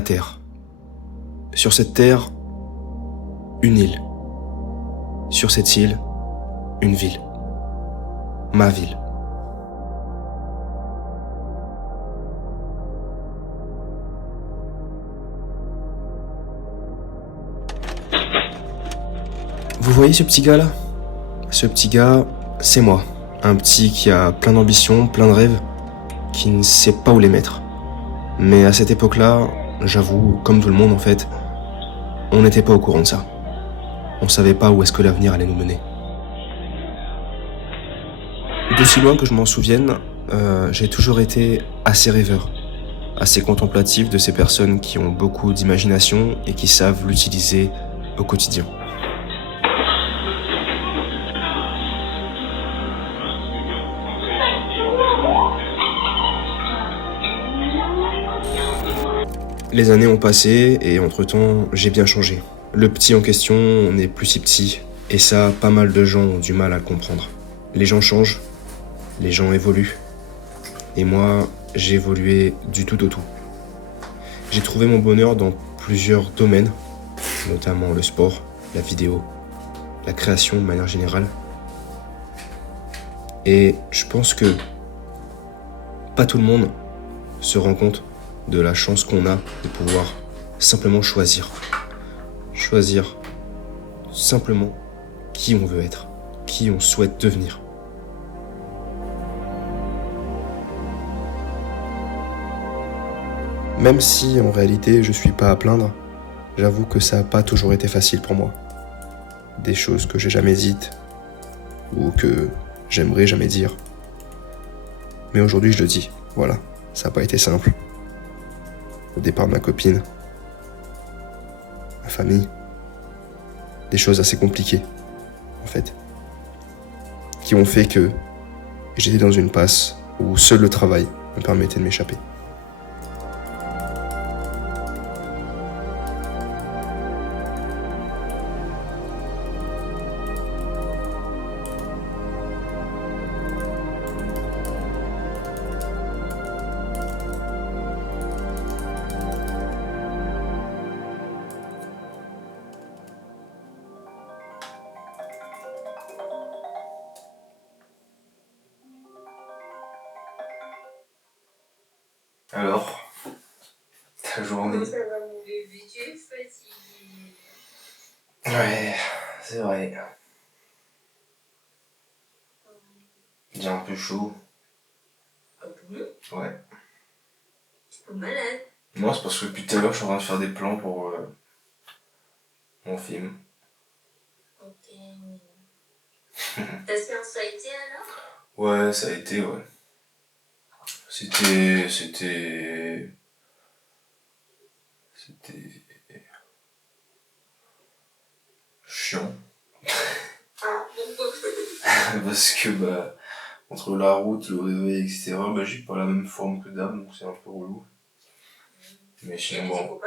la Terre. Sur cette Terre, une île. Sur cette île, une ville. Ma ville. Vous voyez ce petit gars-là ? Ce petit gars, c'est moi. Un petit qui a plein d'ambitions, plein de rêves, qui ne sait pas où les mettre. Mais à cette époque-là, j'avoue, comme tout le monde en fait, on n'était pas au courant de ça. On savait pas où est-ce que l'avenir allait nous mener. D'aussi loin que je m'en souvienne, j'ai toujours été assez rêveur, assez contemplatif de ces personnes qui ont beaucoup d'imagination et qui savent l'utiliser au quotidien. Les années ont passé et entre-temps, j'ai bien changé. Le petit en question n'est plus si petit et ça, pas mal de gens ont du mal à le comprendre. Les gens changent, les gens évoluent et moi, j'ai évolué du tout au tout. J'ai trouvé mon bonheur dans plusieurs domaines, notamment le sport, la vidéo, la création de manière générale. Et je pense que pas tout le monde se rend compte de la chance qu'on a de pouvoir simplement choisir. Choisir simplement qui on veut être, qui on souhaite devenir. Même si en réalité je suis pas à plaindre, j'avoue que ça n'a pas toujours été facile pour moi. Des choses que j'ai jamais dites ou que j'aimerais jamais dire. Mais aujourd'hui je le dis, voilà, ça n'a pas été simple. Au départ de ma copine, ma famille, des choses assez compliquées, en fait, qui ont fait que j'étais dans une passe où seul le travail me permettait de m'échapper. Alors, ta journée? Comment ça va mon bébé? Tu es fatigué. Ouais, c'est vrai. J'ai un peu chaud. Ah bon? Ouais. Tu es pas malade? Non, c'est parce que depuis tout à l'heure, je suis en train de faire des plans pour mon film. Ok. Ta séance a été alors? Ouais, ça a été, ouais. C'était chiant. Ah, pourquoi? Parce que, entre la route, le réveil, etc., j'ai pas la même forme que d'hab, donc c'est un peu relou. Mais sinon, Y'a tes bon. copains?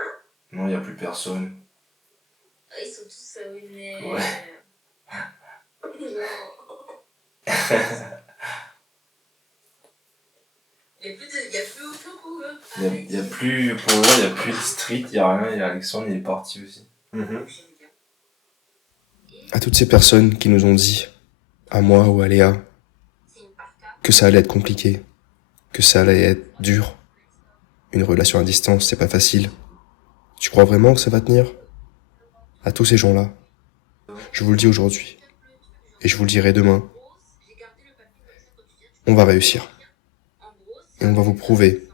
Non, y a plus personne. Ah, ils sont tous à une. Ouais. Y'a plus aucun coureur. Y a plus, pour moi, y a plus de street, y a rien, y a Alexandre, il est parti aussi. À toutes ces personnes qui nous ont dit, à moi ou à Léa, que ça allait être compliqué, que ça allait être dur. Une relation à distance, c'est pas facile. Tu crois vraiment que ça va tenir ? À tous ces gens-là, je vous le dis aujourd'hui, et je vous le dirai demain, on va réussir. Et on va vous prouver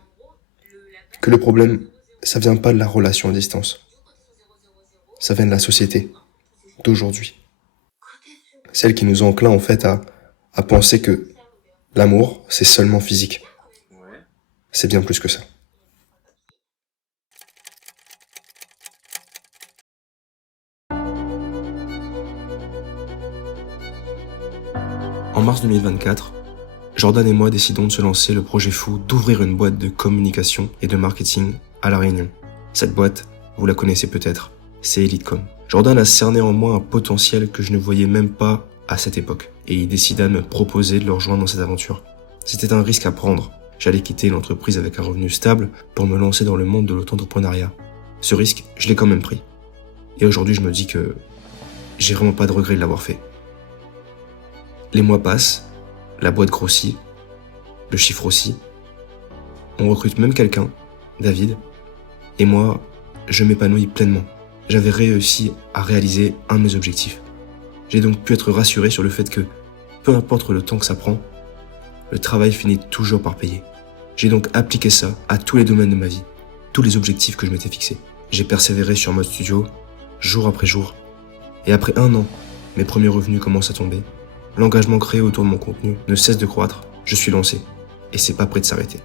que le problème, ça vient pas de la relation à distance. Ça vient de la société, d'aujourd'hui. Celle qui nous enclin en fait à penser que l'amour, c'est seulement physique. C'est bien plus que ça. En mars 2024, Jordan et moi décidons de se lancer le projet fou d'ouvrir une boîte de communication et de marketing à La Réunion. Cette boîte, vous la connaissez peut-être, c'est EliteCom. Jordan a cerné en moi un potentiel que je ne voyais même pas à cette époque, et il décida de me proposer de le rejoindre dans cette aventure. C'était un risque à prendre. J'allais quitter l'entreprise avec un revenu stable pour me lancer dans le monde de l'auto-entrepreneuriat. Ce risque, je l'ai quand même pris. Et aujourd'hui, je me dis que j'ai vraiment pas de regret de l'avoir fait. Les mois passent, la boîte grossit, le chiffre aussi. On recrute même quelqu'un, David, et moi, je m'épanouis pleinement. J'avais réussi à réaliser un de mes objectifs. J'ai donc pu être rassuré sur le fait que, peu importe le temps que ça prend, le travail finit toujours par payer. J'ai donc appliqué ça à tous les domaines de ma vie, tous les objectifs que je m'étais fixés. J'ai persévéré sur mode studio, jour après jour, et après 1 an, mes premiers revenus commencent à tomber. L'engagement créé autour de mon contenu ne cesse de croître, je suis lancé, et c'est pas prêt de s'arrêter.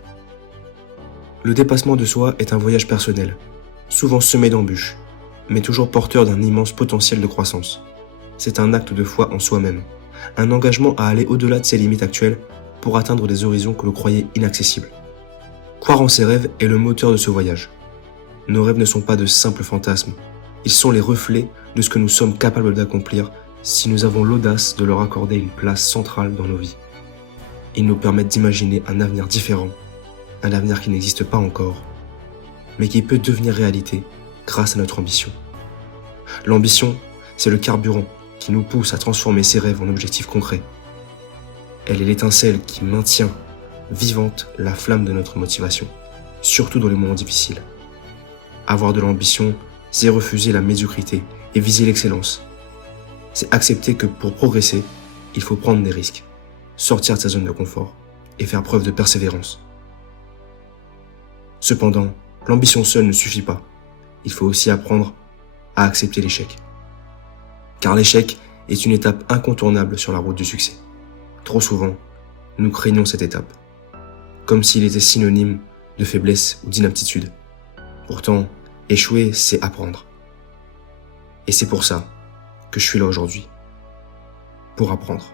Le dépassement de soi est un voyage personnel, souvent semé d'embûches, mais toujours porteur d'un immense potentiel de croissance. C'est un acte de foi en soi-même, un engagement à aller au-delà de ses limites actuelles pour atteindre des horizons que l'on croyait inaccessibles. Croire en ses rêves est le moteur de ce voyage. Nos rêves ne sont pas de simples fantasmes, ils sont les reflets de ce que nous sommes capables d'accomplir si nous avons l'audace de leur accorder une place centrale dans nos vies. Ils nous permettent d'imaginer un avenir différent, un avenir qui n'existe pas encore, mais qui peut devenir réalité grâce à notre ambition. L'ambition, c'est le carburant qui nous pousse à transformer ses rêves en objectifs concrets. Elle est l'étincelle qui maintient vivante la flamme de notre motivation, surtout dans les moments difficiles. Avoir de l'ambition, c'est refuser la médiocrité et viser l'excellence. C'est accepter que pour progresser, il faut prendre des risques, sortir de sa zone de confort et faire preuve de persévérance. Cependant, l'ambition seule ne suffit pas. Il faut aussi apprendre à accepter l'échec. Car l'échec est une étape incontournable sur la route du succès. Trop souvent, nous craignons cette étape, comme s'il était synonyme de faiblesse ou d'inaptitude. Pourtant, échouer, c'est apprendre. Et c'est pour ça que je suis là aujourd'hui, pour apprendre.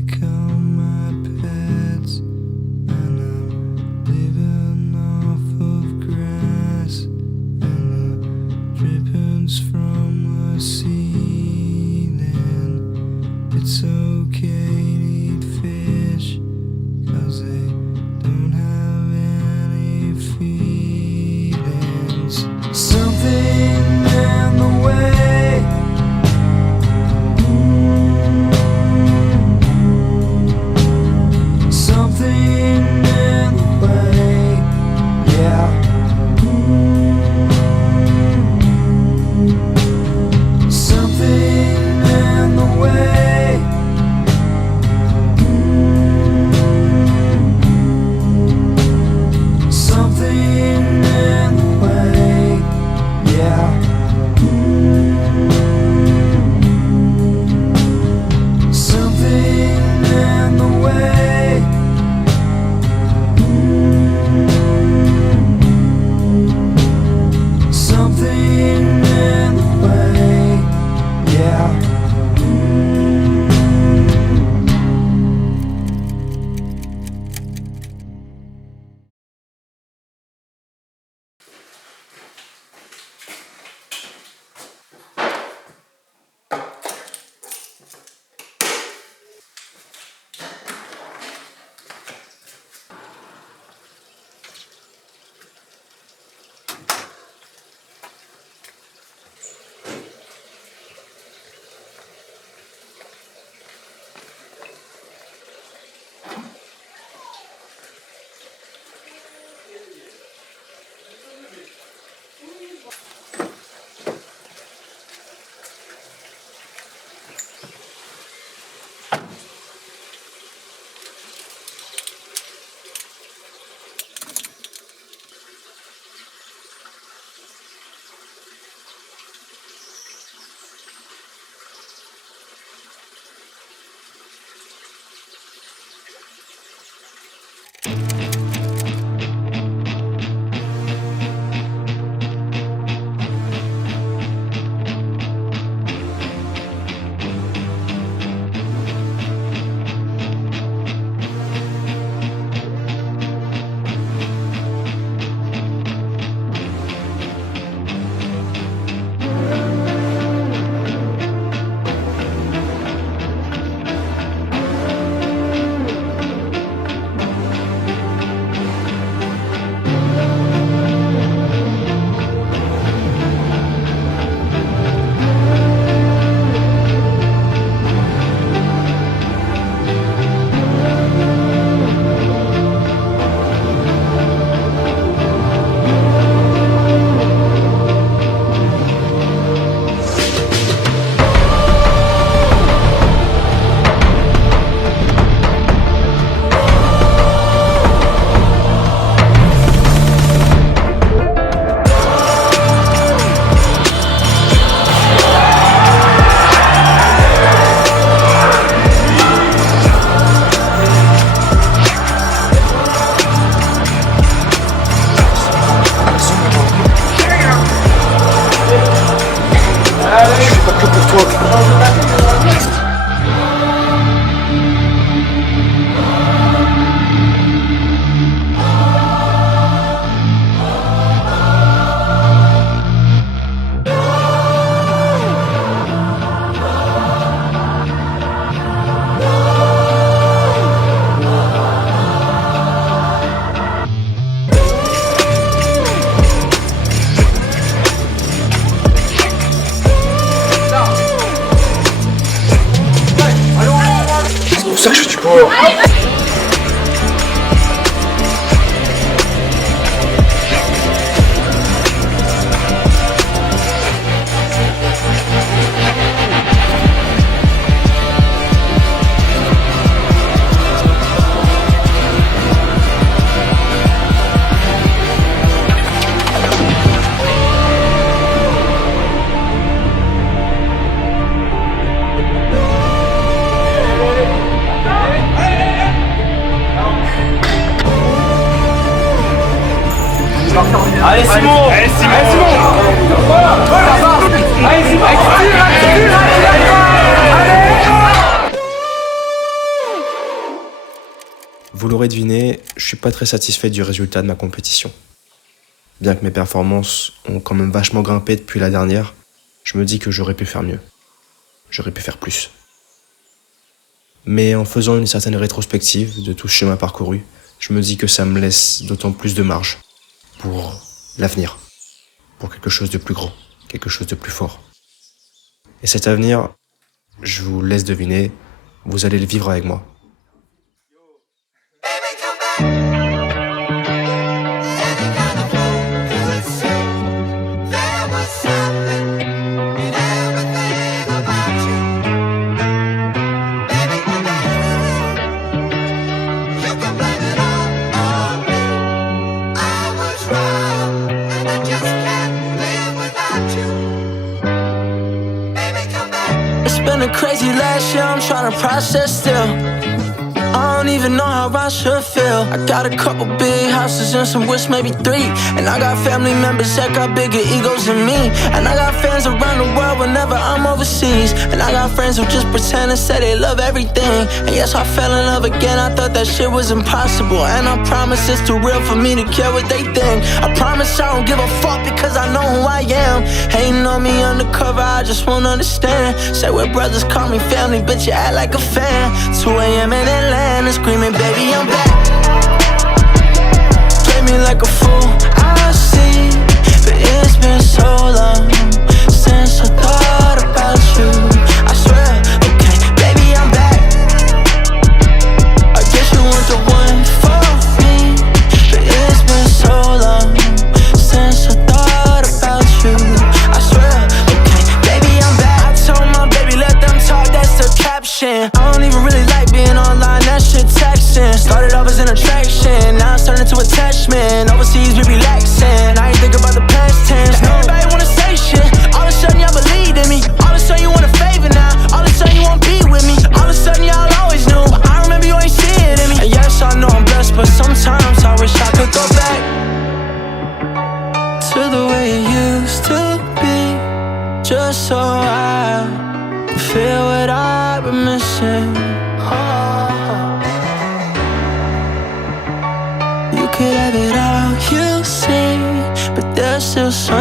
become my pets, and I'm living off of grass and the drippings from the ceiling. It's okay to eat fish, 'cause they don't have any feelings. Something in the way something in the way, yeah. Something in the way. Something in the way, yeah. Something in the way. Something in the way, yeah. ça que je suis pour. Allez Simon! Allez Simon! Allez Simon! Allez Simon! Allez! Vous l'aurez deviné, je suis pas très satisfait du résultat de ma compétition. Bien que mes performances ont quand même vachement grimpé depuis la dernière, je me dis que j'aurais pu faire mieux. J'aurais pu faire plus. Mais en faisant une certaine rétrospective de tout ce chemin parcouru, je me dis que ça me laisse d'autant plus de marge pour l'avenir, pour quelque chose de plus grand, quelque chose de plus fort. Et cet avenir, je vous laisse deviner, vous allez le vivre avec moi. It's been a crazy last year, I'm trying to process still. I don't even know how I should feel. I got a couple big houses and some wish, maybe 3. And I got family members that got bigger egos than me. And I got fans around the world whenever I'm overseas. And I got friends who just pretend and say they love everything. And yes, I fell in love again, I thought that shit was impossible. And I promise it's too real for me to care what they think. I promise I don't give a fuck because I know who I am. Hating on me undercover, I just won't understand. Say we're brothers, call me family, bitch, you act like a fan. 2 a.m. in Atlanta, screaming, baby, I'm back. Play me like a fool, I see. But it's been so long since I thought about you. I swear, okay, baby, I'm back. I guess you weren't the one for me. But it's been so long since I thought about you. I swear, okay, baby, I'm back. I told my baby, let them talk, that's the caption. I don't even really like being online, that shit texting. Started off as an attraction, now it's turned into attachment. Overseas, we relaxing, I ain't think about the past tense. Now everybody wanna say shit, all of a sudden y'all believe in me. All of a sudden you want a favor now, all of a sudden you wanna be with me. All of a sudden y'all always knew, I remember you ain't see it in me. And yes, I know I'm blessed, but sometimes I wish I could go back to the way it used to be, just so I could feel what I've been missing. You could have it all, you see, but there's still so